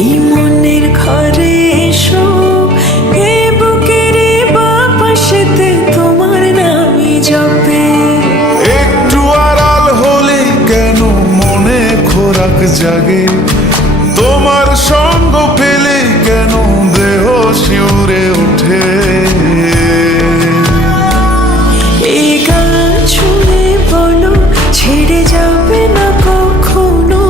এই মনের ঘরে এসো, এ বুকের বাপাশেতে তোমার নামই জপে। একটু আড়াল হলে কেন মনে খোরাক জাগে, তোমার সঙ্গ পেলে কেন দেহ শিউরে ওঠে। এই গান শুনে বলো ছেড়ে যাবে না কখনো,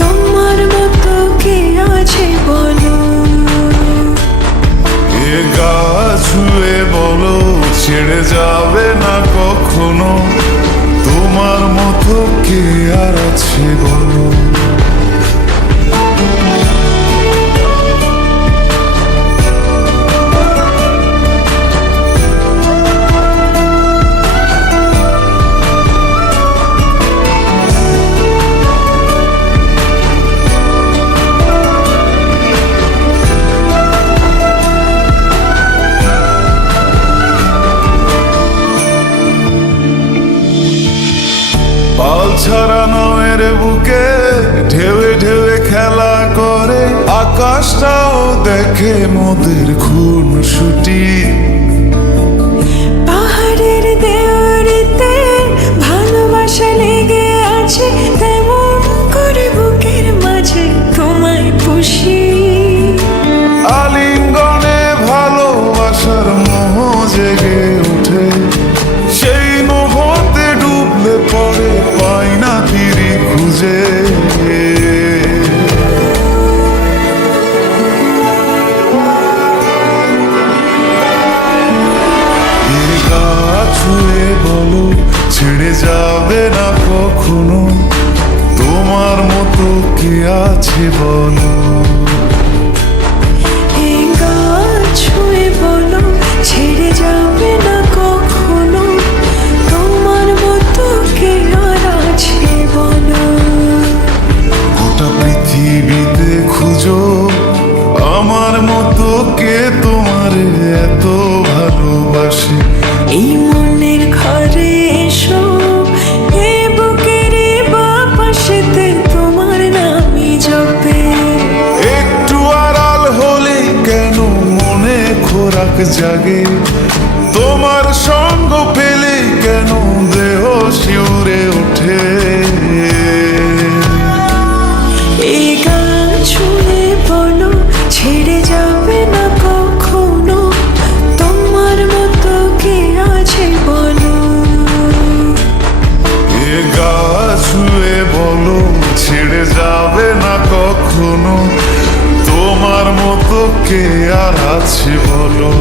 তোমার মতো কে আছে বলো। এ গা ছুঁয়ে বলো ছেড়ে যাবে না কখনো, তোমার মতো কে আর আছে বলো। পাল ছাড়া নয়ের বুকে ঢেউে ঢেউে খেলা করে, আকাশটাও দেখে মোদের খুন ছুটি। পাহাড়ের দেওয়ারিতে ভালোবাসা লেগে আছে, তেমন করে বুকের মাঝে তোমায় পুষি। আলিঙ্গনে ভালোবাসার মোহ জেগে ওঠে, সেই মোহতে ডুবলে পরে পাই না তীরে খুঁজে। গা ছুঁয়ে বলো ছেড়ে যাবে না কখনো, তোমার মতো কে আছে বলো। এই গান ছুঁয়ে বলো ছেড়ে যাবে না কখনো, তোমার মতো কে আর আছে বলো। গোটা পৃথিবীতে খুঁজো আমার মতো কে তোমার এত ভালোবাসে। এই মনের ঘরে এসো, এ বুকের বাপাশেতে তোমার নামই জপে। একটু আড়াল হলে কেন মনে খোরাক জাগে, তোমার সঙ্গ পেলে কেন দেহ শিউরে ওঠে। এই গান ছুঁয়ে বলো ছেড়ে যাবে না কখনো, তোমার মতো কে আছে বলো। এ গা ছুঁয়ে বলো ছেড়ে যাবে না কখনো, তোমার মতো কে আর আছে বলো।